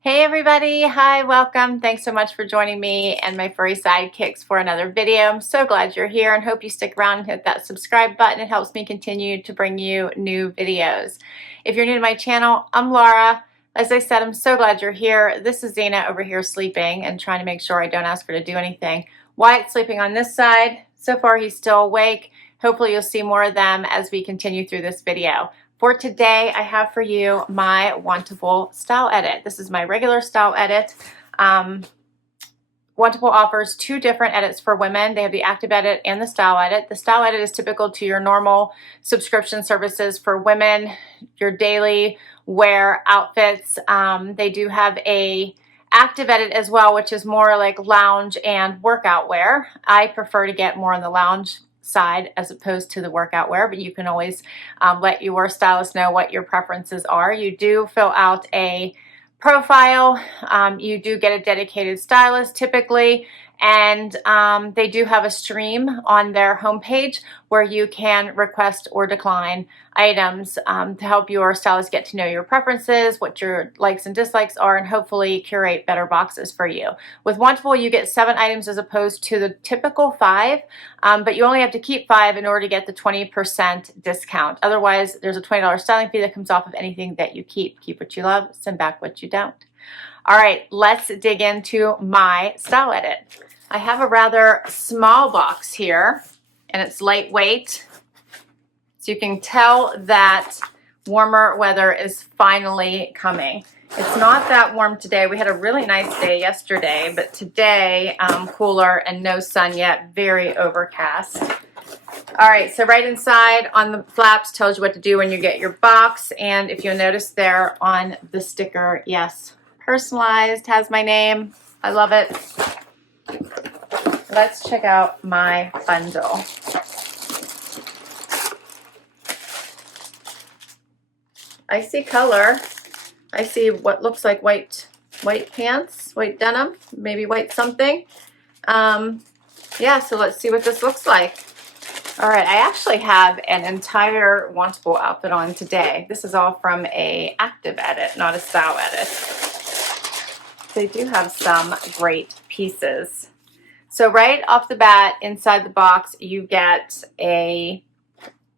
Hey everybody, hi, welcome. Thanks so much for joining me and my furry sidekicks for another video. I'm so glad you're here and hope you stick around and hit that subscribe button. It helps me continue to bring you new videos. If you're new to my channel, I'm Laura. As I said, I'm so glad you're here. This is Zena over here sleeping and trying to make sure I don't ask her to do anything. Wyatt's sleeping on this side. So far he's still awake. Hopefully you'll see more of them as we continue through this video. For today, I have for you my Wantable style edit. This is my regular style edit. Wantable offers two different edits for women. They have the active edit and the style edit. The style edit is typical to your normal subscription services for women, your daily wear outfits. They do have a active edit as well, which is more like lounge and workout wear. I prefer to get more on the lounge side as opposed to the workout wear, but you can always let your stylist know what your preferences are. You do fill out a profile. You do get a dedicated stylist typically, and they do have a stream on their homepage where you can request or decline items to help your stylist get to know your preferences, what your likes and dislikes are, and hopefully curate better boxes for you. With Wantable, you get 7 items as opposed to the typical 5, but you only have to keep 5 in order to get the 20% discount. Otherwise, there's a $20 styling fee that comes off of anything that you keep. Keep what you love, send back what you don't. All right, let's dig into my style edit. I have a rather small box here, and it's lightweight. So you can tell that warmer weather is finally coming. It's not that warm today. We had a really nice day yesterday, but today cooler and no sun yet, very overcast. All right, so right inside on the flaps tells you what to do when you get your box. And if you'll notice there on the sticker, yes, personalized, has my name. I love it. Let's check out my bundle. I see color. I see what looks like white pants, white denim, maybe white something. Yeah, so let's see what this looks like. All right, I actually have an entire Wantable outfit on today. This is all from a active edit, not a style edit. They do have some great pieces. So right off the bat, inside the box, you get a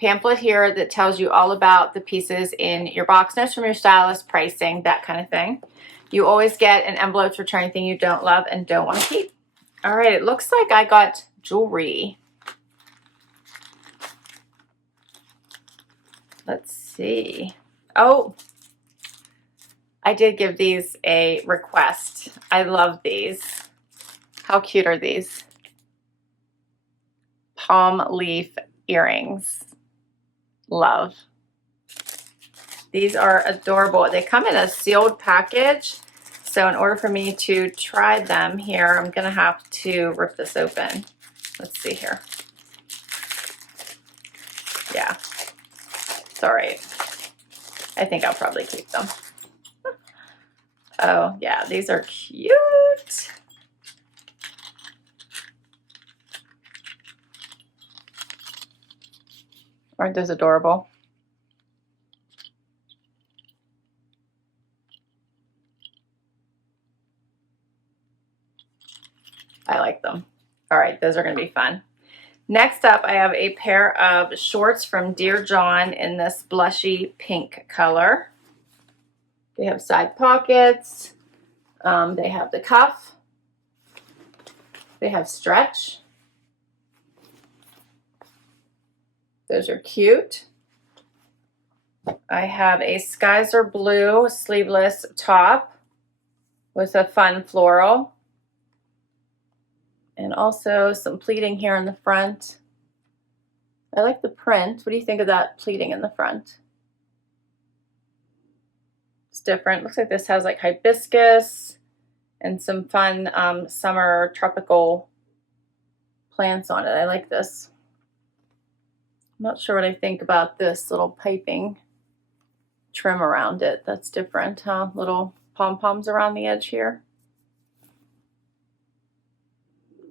pamphlet here that tells you all about the pieces in your box, notes from your stylist, pricing, that kind of thing. You always get an envelope to return anything you don't love and don't want to keep. All right, it looks like I got jewelry. Let's see. Oh, I did give these a request. I love these. How cute are these? Palm leaf earrings. Love. These are adorable. They come in a sealed package. So in order for me to try them here, I'm going to have to rip this open. Let's see here. Yeah. It's all right. I think I'll probably keep them. Oh, yeah. These are cute. Aren't those adorable? I like them. All right, those are going to be fun. Next up, I have a pair of shorts from Dear John in this blushy pink color. They have side pockets. They have the cuff. They have stretch. Those are cute. I have a Skyzer blue sleeveless top with a fun floral. And also some pleating here in the front. I like the print. What do you think of that pleating in the front? It's different. Looks like this has like hibiscus and some fun summer tropical plants on it. I like this. I'm not sure what I think about this little piping trim around it. That's different, huh? Little pom-poms around the edge here.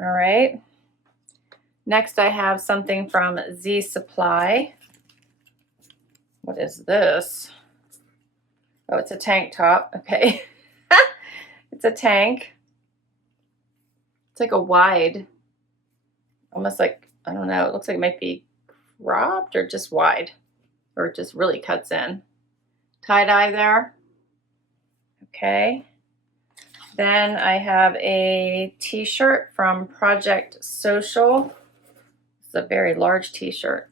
All right. Next, I have something from Z Supply. What is this? Oh, it's a tank top. Okay. It's a tank. It's like a wide, almost like, I don't know, it looks like it might be cropped or just wide, or it just really cuts in. Tie-dye there. Okay. Then I have a t-shirt from Project Social. It's a very large t-shirt.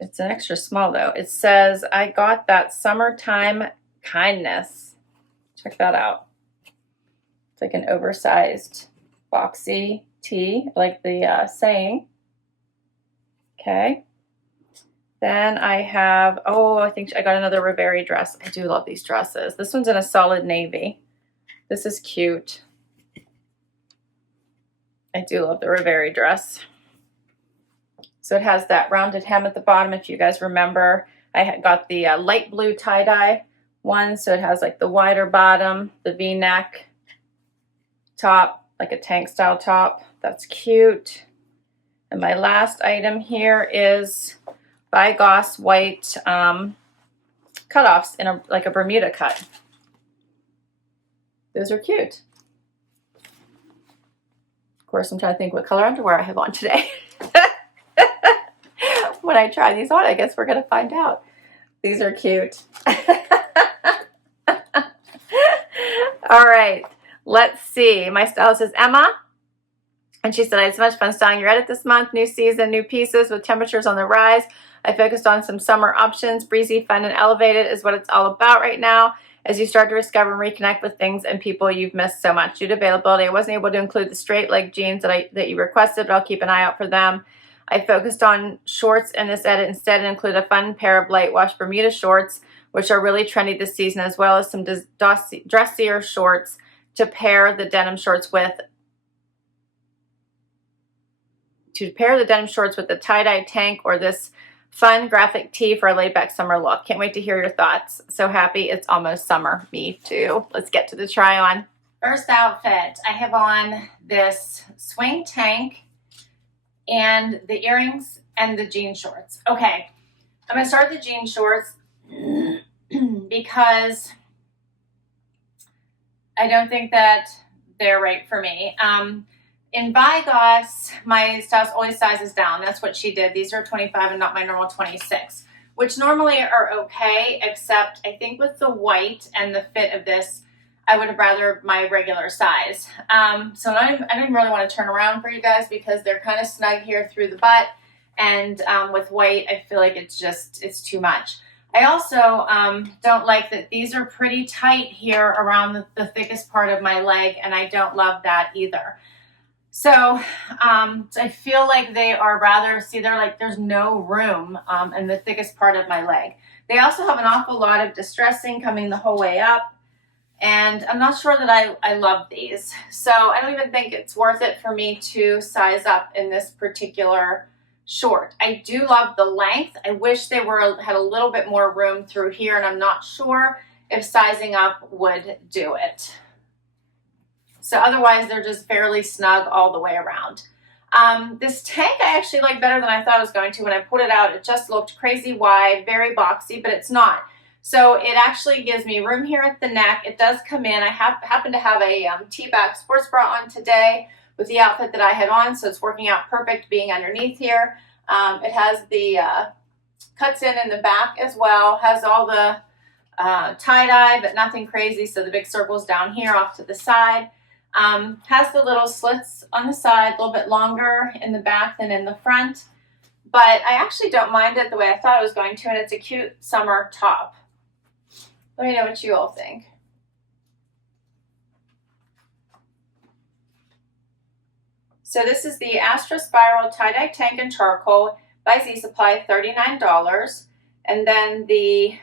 It's an extra small though. It says, I got that summertime kindness. Check that out. It's like an oversized boxy tee, like the saying. Okay. Then I have, oh, I think I got another Reverie dress. I do love these dresses. This one's in a solid navy. This is cute. I do love the Reverie dress. So it has that rounded hem at the bottom. If you guys remember, I had got the light blue tie-dye one. So it has like the wider bottom, the V-neck top, like a tank style top. That's cute. And my last item here is Vigoss white cutoffs in like a Bermuda cut. Those are cute. Of course, I'm trying to think what color underwear I have on today. When I try these on, I guess we're gonna find out. These are cute. All right, let's see. My stylist is Emma, and she said, I had so much fun styling your edit this month. New season, new pieces with temperatures on the rise. I focused on some summer options. Breezy, fun, and elevated is what it's all about right now as you start to discover and reconnect with things and people you've missed so much. Due to availability, I wasn't able to include the straight leg jeans that you requested, but I'll keep an eye out for them. I focused on shorts in this edit instead and include a fun pair of light wash Bermuda shorts, which are really trendy this season, as well as some dressier shorts to pair the denim shorts with. To pair the denim shorts with the tie-dye tank or this fun graphic tee for a laid-back summer look. Can't wait to hear your thoughts. So happy it's almost summer. Me too. Let's get to the try-on. First outfit, I have on this swing tank and the earrings and the jean shorts. Okay, I'm gonna start with the jean shorts because I don't think that they're right for me. In Vigoss, my stylist always sizes down. That's what she did. These are 25 and not my normal 26, which normally are okay, except I think with the white and the fit of this, I would have rather my regular size. So I didn't really want to turn around for you guys because they're kind of snug here through the butt. And with white, I feel like it's too much. I also don't like that these are pretty tight here around the thickest part of my leg, and I don't love that either. So I feel like they are rather, see, they're like, there's no room in the thickest part of my leg. They also have an awful lot of distressing coming the whole way up. And I'm not sure that I love these. So I don't even think it's worth it for me to size up in this particular short. I do love the length. I wish they had a little bit more room through here, and I'm not sure if sizing up would do it. So otherwise, they're just fairly snug all the way around. This tank I actually like better than I thought it was going to. When I put it out, it just looked crazy wide, very boxy, but it's not. So it actually gives me room here at the neck. It does come in. I happen to have a T-back sports bra on today with the outfit that I had on, so it's working out perfect being underneath here. It has the cuts in the back as well, has all the tie-dye, but nothing crazy, so the big circles down here off to the side. Has the little slits on the side, a little bit longer in the back than in the front, but I actually don't mind it the way I thought it was going to, and it's a cute summer top. Let me know what you all think. So this is the Astra Spiral Tie-Dye Tank and Charcoal by Z Supply, $39. And then the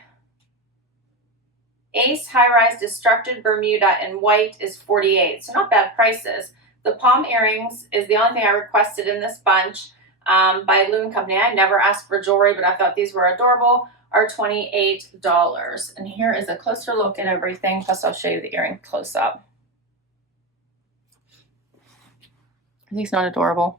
Ace High Rise Destructed Bermuda in white is $48. So not bad prices. The palm earrings is the only thing I requested in this bunch by Loon Company. I never asked for jewelry, but I thought these were adorable. Are $28. And here is a closer look at everything. Plus I'll show you the earring close up. I think it's not adorable.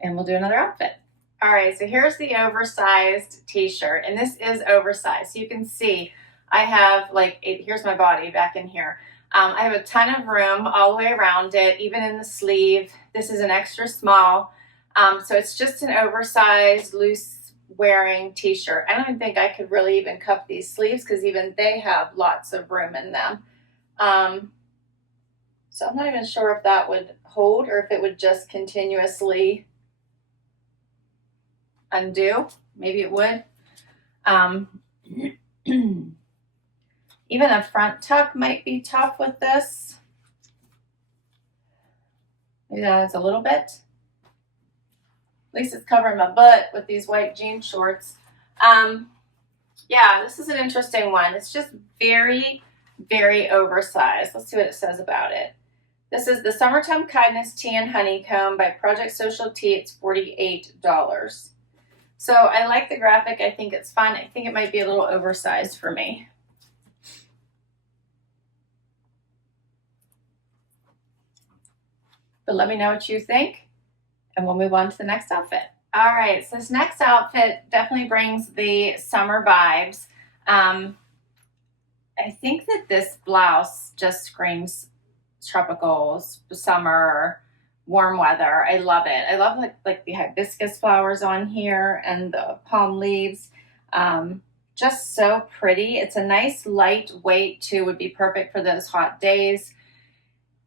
and we'll do another outfit. All right, so here's the oversized t-shirt, and this is oversized. So you can see I have like, here's my body back in here. I have a ton of room all the way around it, even in the sleeve. This is an extra small. So it's just an oversized, loose wearing t-shirt. I don't even think I could really even cuff these sleeves because even they have lots of room in them. So I'm not even sure if that would hold or if it would just continuously undo. Maybe it would. Even a front tuck might be tough with this. Maybe that is a little bit. At least it's covering my butt with these white jean shorts. Yeah, this is an interesting one. It's just very, very oversized. Let's see what it says about it. This is the Summertime Kindness Tea and Honeycomb by Project Social Tea. It's $48. So I like the graphic. I think it's fun. I think it might be a little oversized for me. But let me know what you think, and we'll move on to the next outfit. All right, so this next outfit definitely brings the summer vibes. I think that this blouse just screams tropicals, summer, warm weather. I love it. I love like the hibiscus flowers on here and the palm leaves. Just so pretty. It's a nice lightweight too, would be perfect for those hot days.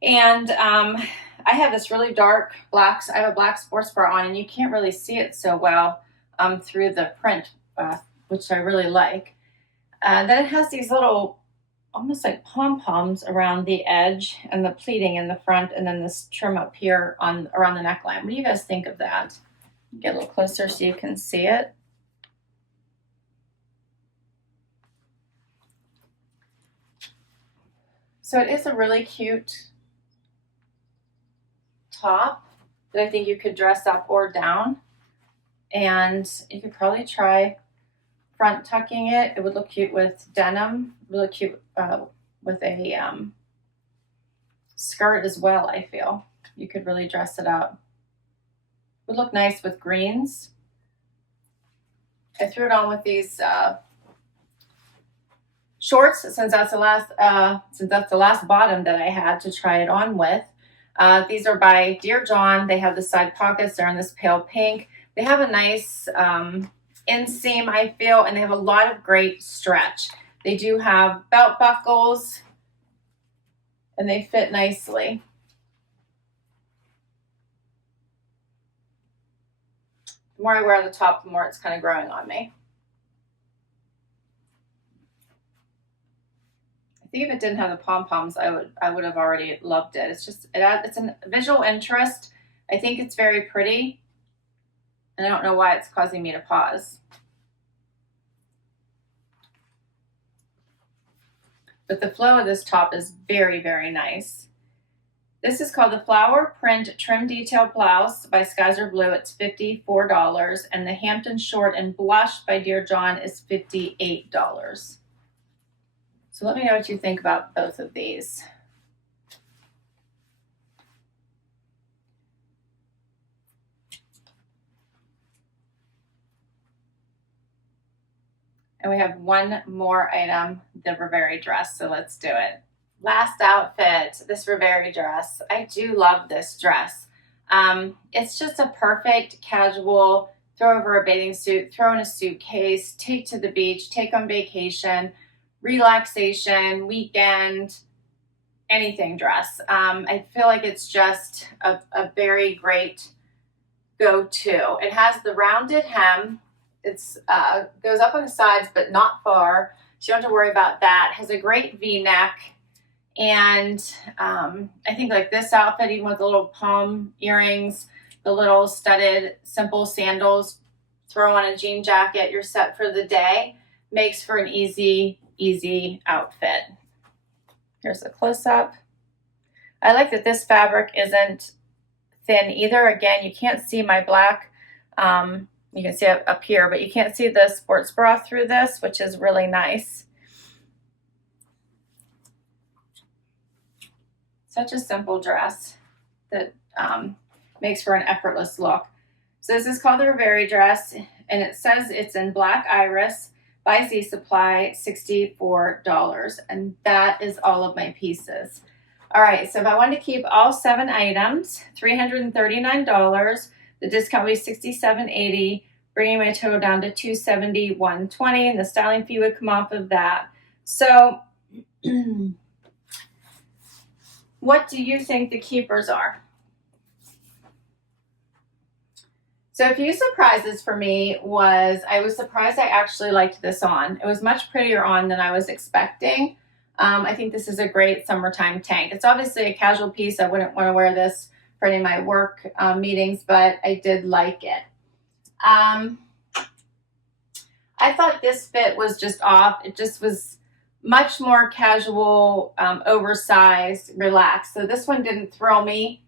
And I have this really dark black, I have a black sports bra on, and you can't really see it so well through the print, which I really like. Then it has these little, almost like pom-poms around the edge and the pleating in the front, and then this trim up here around the neckline. What do you guys think of that? Get a little closer so you can see it. So it is a really cute top that I think you could dress up or down, and you could probably try front tucking it. It would look cute with denim, really cute with a skirt as well. I feel you could really dress it up. It would look nice with greens. I threw it on with these shorts since that's the last bottom that I had to try it on with. These are by Dear John. They have the side pockets. They're in this pale pink. They have a nice inseam, I feel, and they have a lot of great stretch. They do have belt buckles, and they fit nicely. The more I wear the top, the more it's kind of growing on me. I think if it didn't have the pom-poms, I would have already loved it. It's just, it's a visual interest. I think it's very pretty, and I don't know why it's causing me to pause. But the flow of this top is very, very nice. This is called the Flower Print Trim Detail Blouse by Skies Are Blue. It's $54, and the Hampton Short and Blush by Dear John is $58. So let me know what you think about both of these. And we have one more item, the Reverie dress, so let's do it. Last outfit, this Reverie dress. I do love this dress. It's just a perfect casual, throw over a bathing suit, throw in a suitcase, take to the beach, take on vacation, relaxation, weekend, anything dress. I feel like it's just a very great go-to. It has the rounded hem. It's goes up on the sides, but not far. So you don't have to worry about that. It has a great V-neck. And I think like this outfit, even with the little palm earrings, the little studded simple sandals, throw on a jean jacket, you're set for the day. Makes for an easy outfit. Here's a close-up. I like that this fabric isn't thin either. Again, you can't see my black, you can see it up here, but you can't see the sports bra through this, which is really nice. Such a simple dress that makes for an effortless look. So this is called the Reverie Dress, and it says it's in Black Iris by Z Supply, $64. And that is all of my pieces. All right, so if I wanted to keep all 7 items, $339, the discount would be $67.80, bringing my total down to $271.20, and the styling fee would come off of that. So what do you think the keepers are? So a few surprises for me was, I was surprised I actually liked this on. It was much prettier on than I was expecting. I think this is a great summertime tank. It's obviously a casual piece. I wouldn't want to wear this for any of my work meetings, but I did like it. I thought this fit was just off. It just was much more casual, oversized, relaxed. So this one didn't throw me.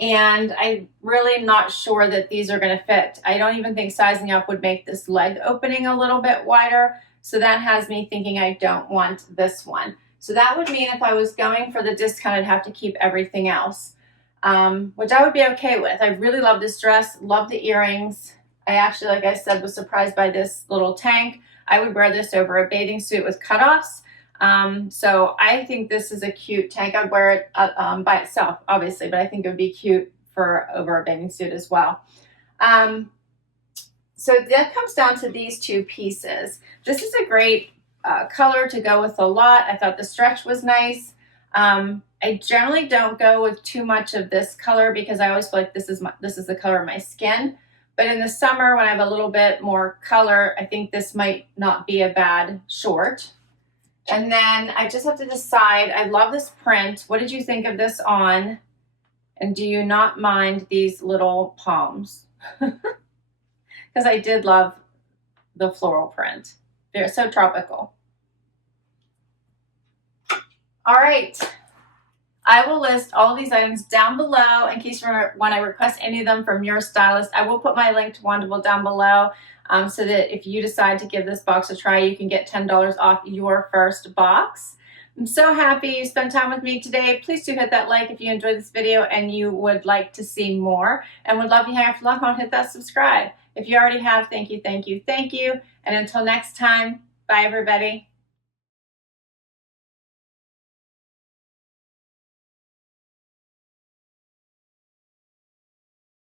And I'm really not sure that these are going to fit. I don't even think sizing up would make this leg opening a little bit wider. So that has me thinking I don't want this one. So that would mean if I was going for the discount, I'd have to keep everything else, which I would be okay with. I really love this dress, love the earrings. I actually, like I said, was surprised by this little tank. I would wear this over a bathing suit with cutoffs. So I think this is a cute tank. I'd wear it by itself, obviously, but I think it would be cute for over a bathing suit as well. So that comes down to these 2 pieces. This is a great color to go with a lot. I thought the stretch was nice. I generally don't go with too much of this color because I always feel like this is the color of my skin. But in the summer, when I have a little bit more color, I think this might not be a bad short. And then I just have to decide. I love this print. What did you think of this on? And do you not mind these little palms? Because I did love the floral print. They're so tropical. All right. I will list all of these items down below in case you want to request any of them from your stylist. I will put my link to Wantable down below so that if you decide to give this box a try, you can get $10 off your first box. I'm so happy you spent time with me today. Please do hit that like if you enjoyed this video and you would like to see more, and would love you hang out for long. Hit that subscribe. If you already have, thank you, thank you, thank you. And until next time, bye everybody.